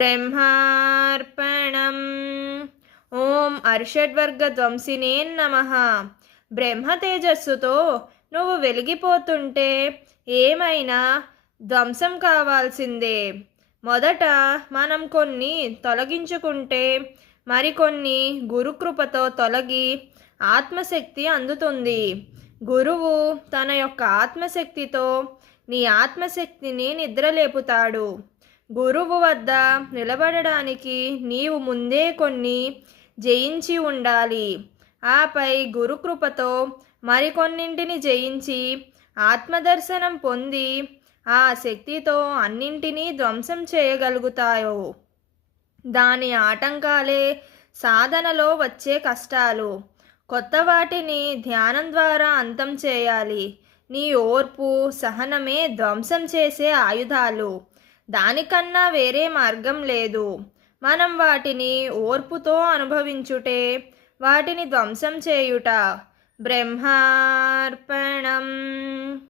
బ్రహ్మార్పణం ఓం అర్షడ్వర్గధ్వంసినే నమ బ్రహ్మ తేజస్సుతో నువ్వు వెలిగిపోతుంటే ఏమైనా ధ్వంసం కావాల్సిందే. మొదట మనం కొన్ని తొలగించుకుంటే మరికొన్ని గురుకృపతో తొలగి ఆత్మశక్తి అందుతుంది. గురువు తన యొక్క ఆత్మశక్తితో నీ ఆత్మశక్తిని నిద్రలేపుతాడు. గురువు వద్ద నిలబడడానికి నీవు ముందే కొన్ని జయించి ఉండాలి. ఆపై గురుకృపతో మరికొన్నింటిని జయించి ఆత్మదర్శనం పొంది ఆ శక్తితో అన్నింటినీ ధ్వంసం చేయగలుగుతాయో దాని ఆటంకాలే సాధనలో వచ్చే కష్టాలు. కొత్త వాటిని ధ్యానం ద్వారా అంతం చేయాలి. నీ ఓర్పు సహనమే ధ్వంసం చేసే ఆయుధాలు. దానికన్నా వేరే మార్గం లేదు. మనం వాటిని ఓర్పుతో అనుభవించుటే వాటిని ధ్వంసం చేయుట బ్రహ్మార్పణం.